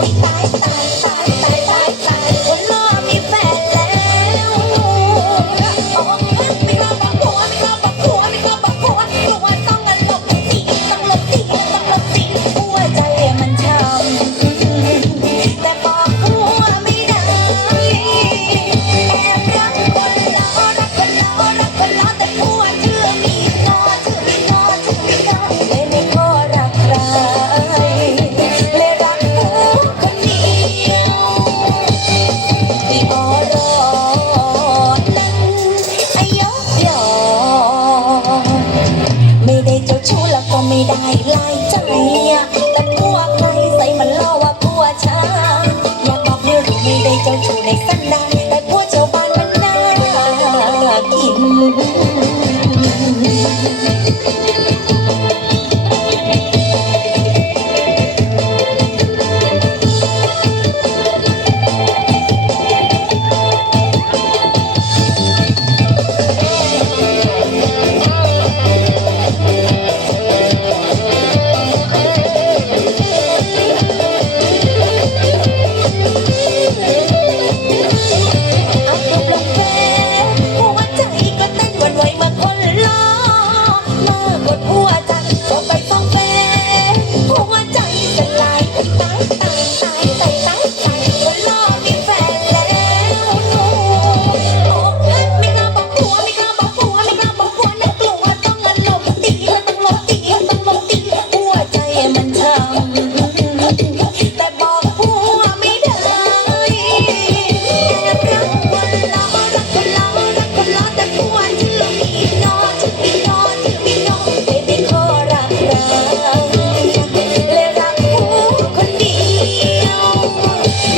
Bye. ได้ลายใจแต่พวก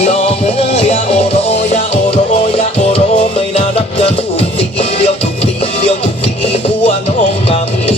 น้องเอ้ยาโอโรยาโอโรยาโอโรไม่น่ารักจะถูกตีเดียวถูกตีเดียวถูกตีผัวน้องกาม